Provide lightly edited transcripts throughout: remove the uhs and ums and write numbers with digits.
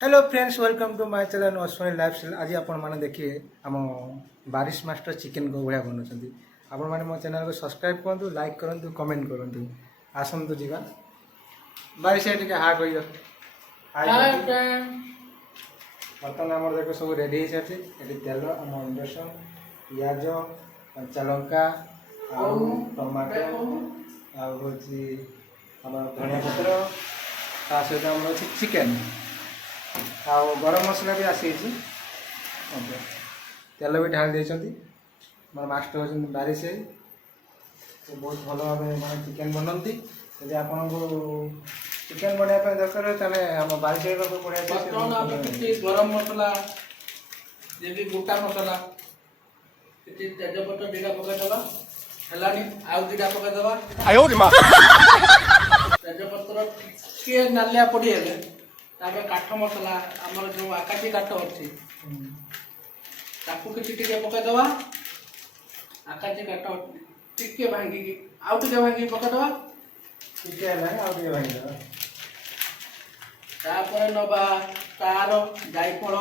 Hello friends, welcome to my channel Ashwini lifestyle. आज आपण मैंने देखिए आम बारिश मास्टर चिकेन को भाया बनाऊँ। आपण मैंने मो चैनल को सब्सक्राइब करूँ, लाइक करूँ, कमेंट करूँ। आसतु जीवा बारिश टे हा कह बर्तमान आम देख सब रेडी हो सारी। ये तेल आम इंडक्शन पिज कंचा लंका टमाटो आम धनिया पत्र ता सहित आम अच्छी चिकेन आ गरम मसला भी आसी तेल भी ढाल देती। मोर मास्टर होती बारिश बहुत भल भाव मैं चिकेन बनाती। यदि आपन को चिकेन बनाया दरकार है आम बारिश गरम मसला जे गोटा मसला तेजपत्र दीटा पकईदबा है आउ दीटा पकईदबा तेजपत्र टे नालिया पड़े काठ मसला आमर जो आकाशी काठ अच्छी ताकू किसी टे पकईदबा आकाशी काठ टे भांगिकी आउ टे भांगी पकईदबा तापर नवा तार जायफल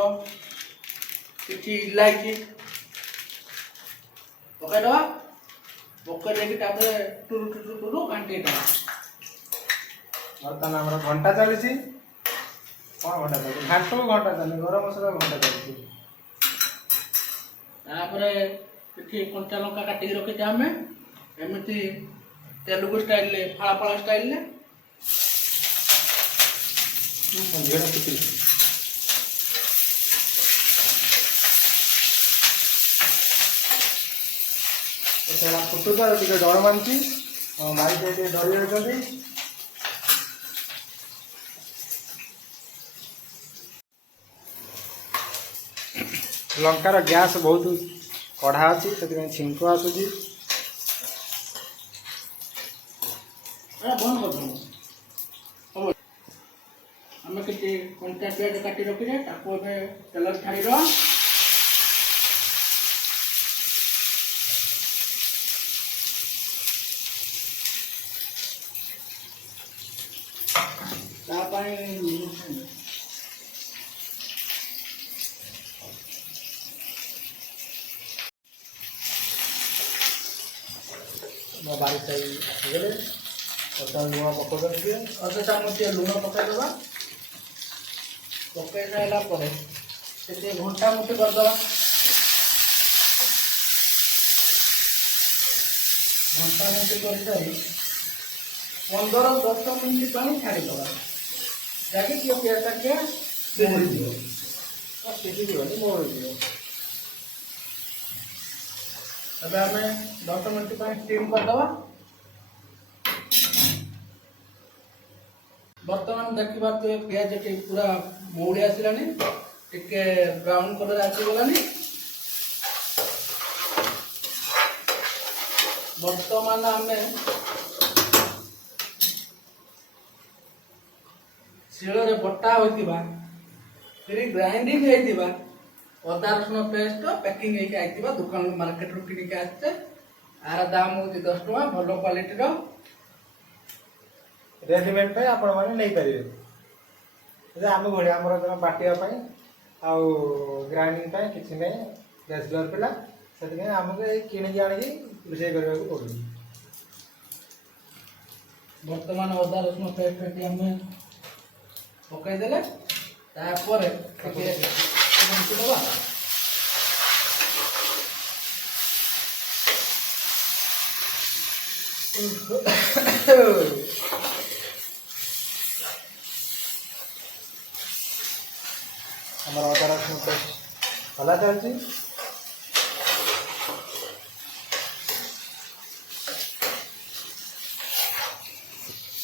किसी इलायची पकईदबा पकई टुरु टुरु टुरु घाटीदबा। बर्तमान आम घंटा चली कौन घंटा चलती घाट को घंटा चलती गरम मसला घंटा चलती। किसी कंचा लंका काटिक रखी आम एमती तेलुगु स्टाइल फाड़ा फाड़ा स्टाइल फुटुचा टे डर मानुची मारी डरी जाती। लंकार गैस बहुत कढ़ा अच्छी से छिंक आसूँ। आम किसी कंचा पिज काटी रखी तेल छाड़ी मो बारिश आसीगले बर्तमान लुण पकड़ अध चामच लुण पकईदबा पकई सारापर घंटा मुठी करदबा घंटा मुठी कर सारी 15-10 मिनट छाड़ीदबा जैसे कि पियाज टे सीझीजी मोड़ तबे आम 10 मिनट स्टीम करदबा। बर्तमान देखा तो पियाज पूरा मौड़ी आसलानी टिके ब्राउन कलर आसीगलानी। बर्तमान आम शिଳରେ बटा होइतिबा फिर ग्राइंडिंग होइतिबा अदा रसुण पेस्ट पैकिंग होइके आइतिबा दुकान मार्केट रु किनिके आछे। आर दाम होती 10 टका भलो क्वालिटी रो रेडीमेड पे आपण माने नहीं पारिबे। आम भाई आमर बाटिया आउ ग्राइंडिंग किसी नहीं बैचलर पिला से आमको किणिकी आनिकी रोषे करने को पड़ू। बर्तमान अदा रसुण पेस्ट आम पकईदेले दबा हमारा अदा रसुण पेस्ट भला चलती।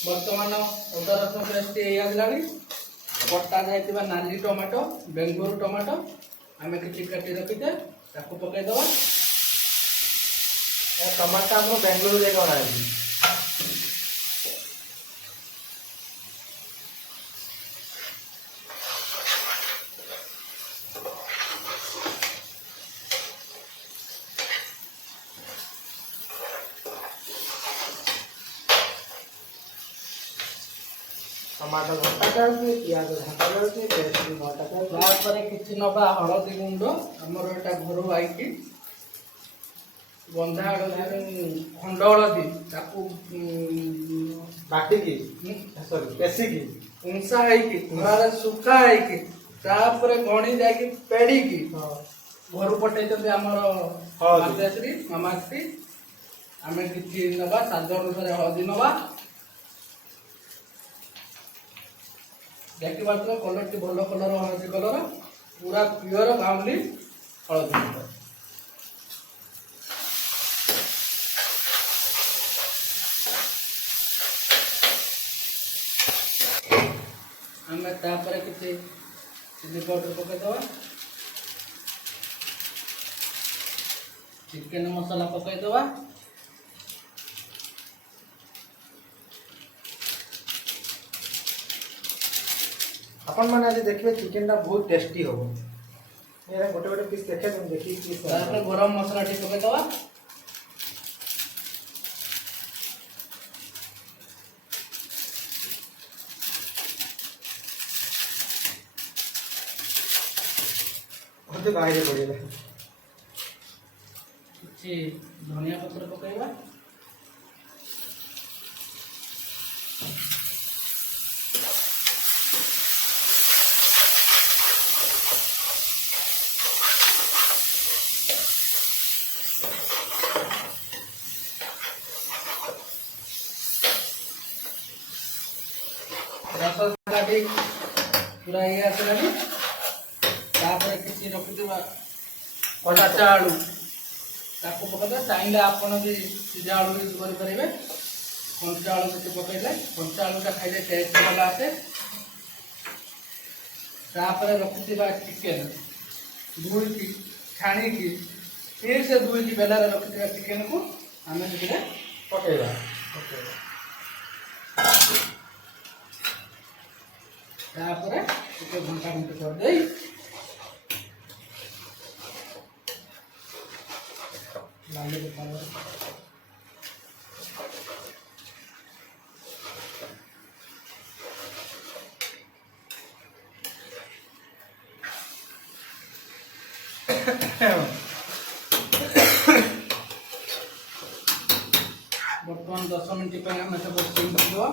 बर्तमान अदा रसुण पेस्ट आसलानी बटा जाइए नाली टमाटो बेंगलुरु टमाटो आम किसी काटी रखीते पकईदबा। टमाटा आम बेंगलुरु जाके अଣା ଟମାଟୋ ଘଣ୍ଟା ଯାଉଛି, ପିଆଜ ଘଣ୍ଟା ଯାଉଛି, ପେଷ୍ଟ ବି ଘଣ୍ଟା ଯାଉଛି। ତାପରେ କିଛି ନବା ହଳଦୀ ଗୁଣ୍ଡ, ଆମର ଏଟା ଘରୁ ଆଇକି ବନ୍ଧା ହଳଦୀ ଖଣ୍ଡ ହଳଦୀ ତାକୁ ବାଟିକି ସରି ପେଶିକି ଉଁସା ହେଇକି ଖରାରେ ଶୁଖା ହେଇକି ତାପରେ ଗଣି ଯାଇକି ପେଡ଼ିକି ଘରୁ ପଠେଇଛନ୍ତି ଆମର ମାତାଶ୍ରୀ ମାମାଶ୍ରୀ। ଆମେ କିଛି ନେବା ସ୍ୱାଦ ଅନୁସାରେ ହଳଦୀ ନେବା। ଦେଖିପାରୁଥିବ କଲରଟି ଭଲ କଲର, ହଳଦୀ କଲର ପୁରା ପିଓର ଗାଉଁଲି ହଳଦୀ କଲର। ଆମେ ତାପରେ କିଛି ଚିଲି ପାଉଡର ପକାଇଦେବା, ଚିକେନ ମସଲା ପକାଇଦେବା, ଆପଣମାନେ ଆଜି ଦେଖିବେ ଚିକେନଟା ବହୁତ ଟେଷ୍ଟି ହବ। ଗୋଟେ ଗୋଟେ ପିସ୍ ଦେଖେ ଦେଖିକି ତାପରେ ଗରମ ମସଲା ଟିକେ ପକାଇଦେବା। ବାହାରେ ପଡ଼ିଲା। କିଛି ଧନିଆ ପତ୍ର ପକାଇବା, ରସଗୋଲାଟି ପୁରା ଇଏ ଆସିଲାଣି। ତାପରେ କିଛି ରଖିଥିବା କଞ୍ଚା ଆଳୁ ତାକୁ ପକାଇଦେବା। ଚାହିଁଲେ ଆପଣ ବି ସିଝା ଆଳୁ ୟୁଜ୍ କରିପାରିବେ। କଞ୍ଚା ଆଳୁ କିଛି ପକାଇଲେ କଞ୍ଚା ଆଳୁଟା ଖାଇଲେ ଟେଷ୍ଟ ଭଲ ଆସେ। ତାପରେ ରଖିଥିବା ଚିକେନ ଧୋଇକି ଛାଣିକି ଫିର୍ ସେ ଧୋଇକି ବେଲାରେ ରଖିଥିବା ଚିକେନକୁ ଆମେ ସେଥିରେ ପକାଇବା। ତାପରେ ଟିକେ ଘଣ୍ଟା ଘଣ୍ଟି କରିଦେଇ ବର୍ତ୍ତମାନ 10 ମିନିଟ୍ ପାଇଁ ଆମେ ସବୁ ଷ୍ଟିମ୍ କରିଦେବା।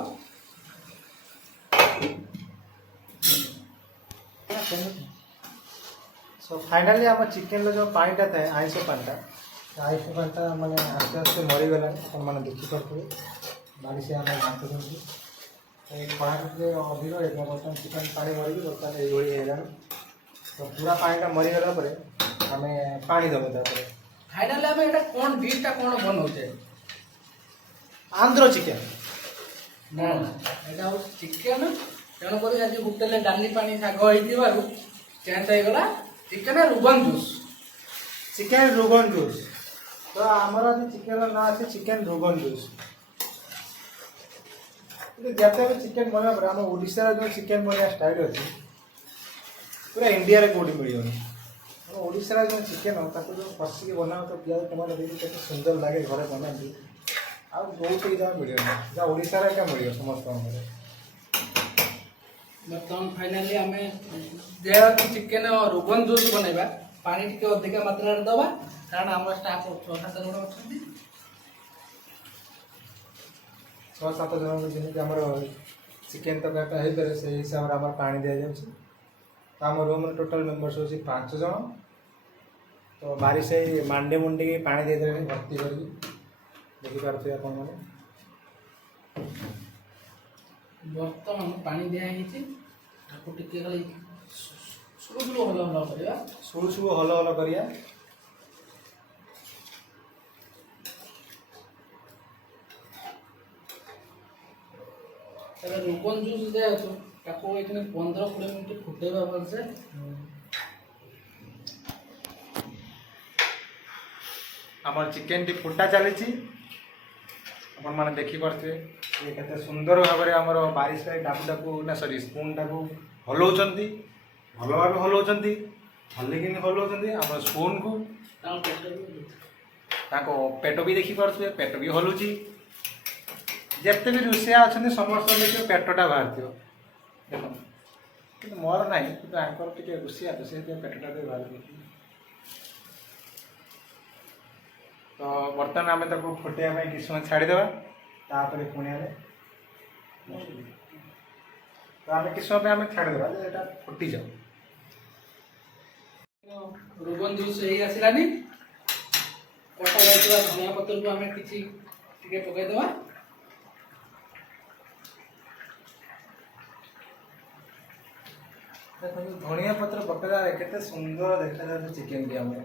ସୋ ଫାଇନାଲି ଆମ ଚିକେନର ଯେଉଁ ପାଣିଟା ଥାଏ ଆଇଁଷ ପାଣିଟା ମାନେ ଆସ୍ତେ ଆସ୍ତେ ମରିଗଲାଣି। ଆପଣମାନେ ଦେଖିପାରୁଥିବେ ବାରିଶେ ଆମେ ଘାଣ୍ଟୁଛନ୍ତି। ଏଇ କଡ଼ାରେ ଅଧିକ ହେଇଗଲା ବର୍ତ୍ତମାନ ଚିକେନ ପାଣି ମରିକି ବର୍ତ୍ତମାନ ଏଇଭଳି ହେଇଗଲାଣି। ତ ପୁରା ପାଣିଟା ମରିଗଲା ପରେ ଆମେ ପାଣି ଦେବୁ। ତାପରେ ଫାଇନାଲି ଆମେ ଏଇଟା କ'ଣ ଡିଶ୍ଟା କ'ଣ ବନଉଛେ? ଆନ୍ଧ୍ର ଚିକେନ। ନା ଏଇଟା ହେଉଛି ଚିକେନ। ତେଣୁକରି ଆଜି ହୋଟେଲରେ ଡାଲି ପାଣି ଶାଗ ହେଇଥିବାରୁ ଚେଞ୍ଜ ହେଇଗଲା ଚିକେନ ରୁଗନ ଜୁସ୍। ଚିକେନ ରୁଗନ ଜୁସ୍। ତ ଆମର ଆଜି ଚିକେନର ନାଁ ଅଛି ଚିକେନ ରୁଗନ ଜୁସ୍। କିନ୍ତୁ ଯେତେ ବି ଚିକେନ ବନେଇବା ପରେ ଆମ ଓଡ଼ିଶାର ଯେଉଁ ଚିକେନ ବନେଇବା ଷ୍ଟାଇଲ୍ ଅଛି ପୁରା ଇଣ୍ଡିଆରେ କେଉଁଠି ମିଳିବନି। ଆମ ଓଡ଼ିଶାର ଯେଉଁ ଚିକେନ ତାକୁ ଯେଉଁ କଷିକି ବନାଉ ତ ପିଆଜ ଟମାଟୋ ଦେଇକି କେତେ ସୁନ୍ଦର ଲାଗେ ଘରେ ବନାନ୍ତି। ଆଉ ଯେଉଁଠି ଯାହା ମିଳିବନି, ଯାହା ଓଡ଼ିଶାରେ ଏକା ମିଳିବ ସମସ୍ତଙ୍କ ଘରେ। ବର୍ତ୍ତମାନ ଫାଇନାଲି ଆମେ ଯେହେତୁ ଚିକେନ ରୁଗନ ଜୁସ୍ ବନେଇବା ପାଣି ଟିକେ ଅଧିକା ମାତ୍ରାରେ ଦେବା, କାରଣ ଆମର ଷ୍ଟାଫ୍ 6-7 ଜଣ ଅଛନ୍ତି। 6-7 ଜଣଙ୍କୁ ଯେମିତି ଆମର ଚିକେନ ତରକାରୀଟା ହେଇପାରେ ସେଇ ହିସାବରେ ଆମର ପାଣି ଦିଆଯାଉଛି। ତ ଆମ ରୁମ୍ରେ ଟୋଟାଲ୍ ମେମ୍ବର୍ସ ହେଉଛି 5 ଜଣ। ତ ବାରି ସେଇ ମାଣ୍ଡି ମୁଣ୍ଡିକି ପାଣି ଦେଇଦେଲେଣି ଭର୍ତ୍ତି କରିକି, ଦେଖିପାରୁଥିବେ ଆପଣମାନେ। ବର୍ତ୍ତମାନ ପାଣି ଦିଆହେଇଛି, ତାକୁ ଟିକେ ଖାଲି ସୁଳୁ ହଲ ହଲ କରିବା। ସୁଳୁ ହଲ ହଲ କରିବା। ଏବେ ରୁଗନ ଜୁସ୍ ଯେହେତୁ ତାକୁ ଏଇখানে 15-20 ମିନିଟ୍ ଫୁଟେଇବା ଭଲସେ। ଆମର ଚିକେନଟି ଫୁଟା ଚାଲିଛି, ଆପଣମାନେ ଦେଖିପାରୁଥିବେ। ଇଏ କେତେ ସୁନ୍ଦର ଭାବରେ ଆମର ବାରିଶରେ ଡାକୁଟାକୁ ନା ସରି ସ୍ପୁନ୍ଟାକୁ ହଲାଉଛନ୍ତି, ଭଲ ଭାବେ ହଲାଉଛନ୍ତି, ହଲିକିନି ହଲାଉଛନ୍ତି ଆମର ସ୍ପୁନ୍କୁ। ତାଙ୍କ ପେଟ ବି ଦେଖିପାରୁଥିବେ, ପେଟ ବି ହଲୁଛି। ଯେତେ ବି ରୋଷେଇଆ ଅଛନ୍ତି ସମସ୍ତଙ୍କ ଦେଖିବେ ପେଟଟା ବାହାରିଥିବ। ଦେଖନ୍ତୁ କିନ୍ତୁ ମୋର ନାହିଁ, କିନ୍ତୁ ଆଙ୍କର ଟିକେ ରୁଷିଆ ତ ସେଥିପାଇଁ ପେଟଟା ଟିକେ ବାହାରି ପଡ଼ୁଛି। ତ ବର୍ତ୍ତମାନ ଆମେ ତାକୁ ଫୁଟେଇବା ପାଇଁ କିଛି ସମୟ ଛାଡ଼ିଦେବା, ତାପରେ ପୁଣି ଆମେ ତ ଆମେ କିଛି ସମୟ ପାଇଁ ଆମେ ଛାଡ଼ିଦେବା ଯେ ଏଇଟା ଫୁଟିଯାଉ। ରୋଗନ ଜୁସ୍ ହେଇ ଆସିଲାନି। କଟା ଯାଇଥିବା ଧନିଆ ପତ୍ରକୁ ଆମେ କିଛି ଟିକେ ପକାଇଦେବା। ଦେଖନ୍ତୁ ଧନିଆ ପତ୍ର ପକାଇବା କେତେ ସୁନ୍ଦର ଦେଖାଯାଉଛି ଚିକେନଟି ଆମର।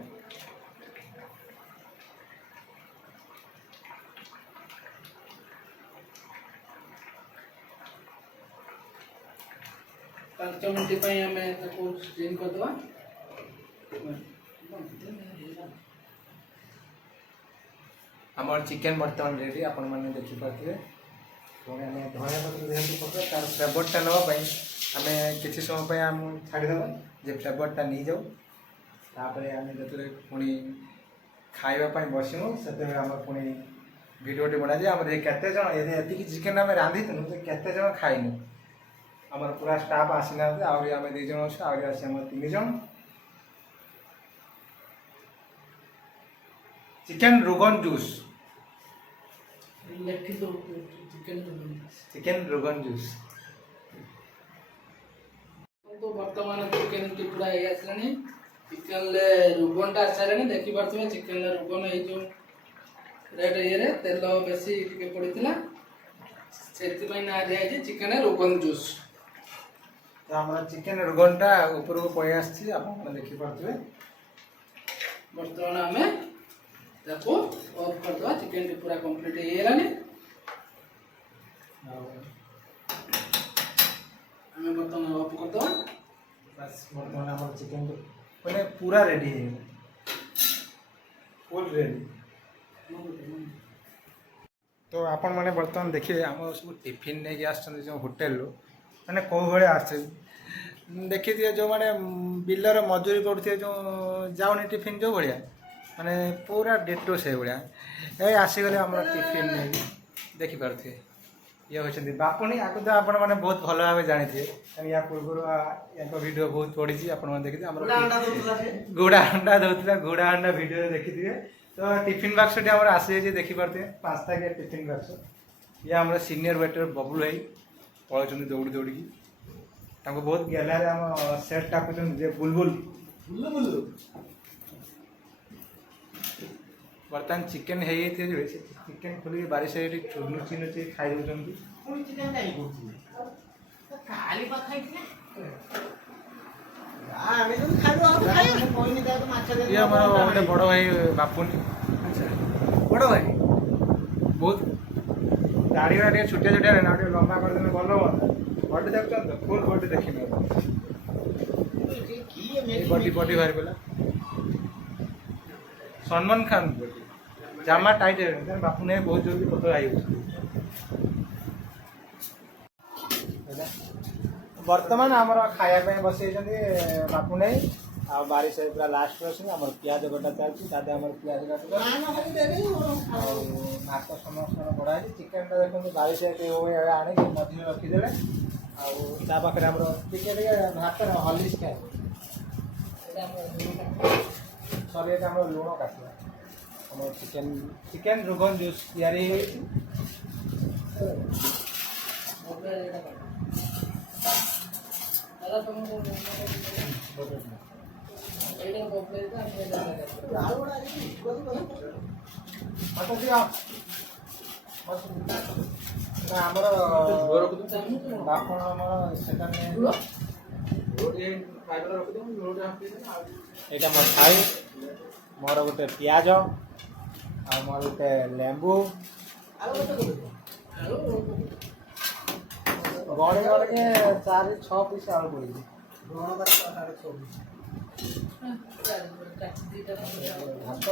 ପାଞ୍ଚ ମିନିଟ୍ ପାଇଁ ଆମେ ତାକୁ ଷ୍ଟିମ୍ କରିଦେବା। ଆମର ଚିକେନ୍ ବର୍ତ୍ତମାନ ରେଡ଼ି, ଆପଣମାନେ ଦେଖିପାରୁଥିବେ। ପୁଣି ଆମେ ଧନିଆ ପତ୍ର ଯେହେତୁ ପକାଇବା ତାର ଫ୍ଲେଭରଟା ନେବା ପାଇଁ ଆମେ କିଛି ସମୟ ପାଇଁ ଆମେ ଛାଡ଼ିଦେବା ଯେ ଫ୍ଲେଭରଟା ନେଇଯାଉ। ତାପରେ ଆମେ ଯେତେବେଳେ ପୁଣି ଖାଇବା ପାଇଁ ବସିବୁ ସେତେବେଳେ ଆମର ପୁଣି ଭିଡ଼ିଓଟି ବନାଯାଏ। ଆମର କେତେ ଜଣ ଏତିକି ଚିକେନ୍ ଆମେ ରାନ୍ଧିଥିଲୁ ଯେ କେତେ ଜଣ ଖାଇନୁ। ଆମର ପୁରା ଷ୍ଟାଫ୍ ଆସିନାହାନ୍ତି, ଆହୁରି ଆମେ 2 ଜଣ ଅଛୁ, ଆହୁରି ଅଛି ଆମର 3 ଜଣ। Chicken rogan josh, chicken rogan josh. तो वर्तमान चिकेन टी पूरा हे आसलानी। चिकेन ले रुगन टा आसलानी, देखि पारथुमे चिकेन ले रुगन हे जो रेड ये रे तेल बेसी टिके पड़ितला, सेति पई ना दे जे चिकेन रुगन जूस। तो हमरा चिकेन रोगनटा ऊपर को पय आछि, आपण देखि पारथुवे। वर्तमान हमें ताको ऑफ कर दवा। चिकेन टी पूरा कंप्लीट हे लानी। हमें वर्तमान ऑफ कर दवा। बस वर्तमान हमर चिकेन माने पूरा रेडी है, फुल रेडी। तो आपण माने वर्तमान देखिए हम सब टिफिन नहीं आछन जो होटल रो माने को भले आछे देखि दिए जो माने बिलर मजूरी पड़ुथे जो जाउनी टिफिन जो भलिया माने पूरा डेटो से भलिया ए आसी गले हमर टिफिन नहीं देखि पारथे। ये होचंदी बापुनी आको तो आपण माने बहुत भलो भाबे जानि थे, या पूर्व याको वीडियो बहुत पड़ी आपण माने देखि हमर गुड़ा अंडा दउतला, गुड़ा अंडा वीडियो देखि दिए। तो टिफिन बॉक्स टी हमर आसी जे देखि पारथे 5टा के टिफिन बॉक्स। ये हमर सीनियर वेटर बबलू भाई पळचंदी दौड़ी दौड़ी की ताको बहुत गेला रे हम सेट टाकुचन जे बुलबुल बुलबुल। बर्तमान चिकेन है ये थे जो चिकेन खोली बारी से लुचि लुचि खाई दउचंदी। चिकेन काई करछि खाली पा खाइ कि आमे तो खाइबो आ खाइ कोइनी दा तो माछ दे। ये हमर ओटे बड़ भाई बापुनी। अच्छा बड़ भाई बहुत दाढ़ी वाड़ी छुटिया छुटिया ना ओटे लंबा कर देने भलो बॉडी देखछन तो फुल बॉडी देखिनो की ये बॉडी बॉडी भारी बोला सलमान खान बॉडी जामा टाइट है बापू ने बहुत जल्दी पतो आई। वर्तमान आमर खाया पे बसई बापू ने आ बारी से पूरा लास्ट अच्छे आम पिज कटा चलती तादे आम पिज काटा भात समस्त बड़ा है। चिकेन टा देखो बारी से आने मझे रखीदे पाखे आम भात हलिस खाए सॉरी ये लुण काटिया चिकेन चिकेन रोगन जूस तैयारी आमर बापन यहाँ मोर थाई मोर गोटे पियाज आ मोर गोटे लेंबू गणे गणे के 4-6 पीस आलू पड़ी भात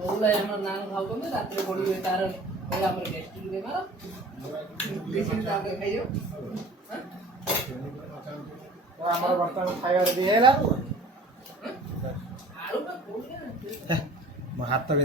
बहुला हमर नान खाउछन रात्रि पड़ी तार पहिला हमर गेस्टिक बेमार डिसिन ताके खाइयो। तो हमारा बर्तन खाया रेडी है ना ମୋ ହାତ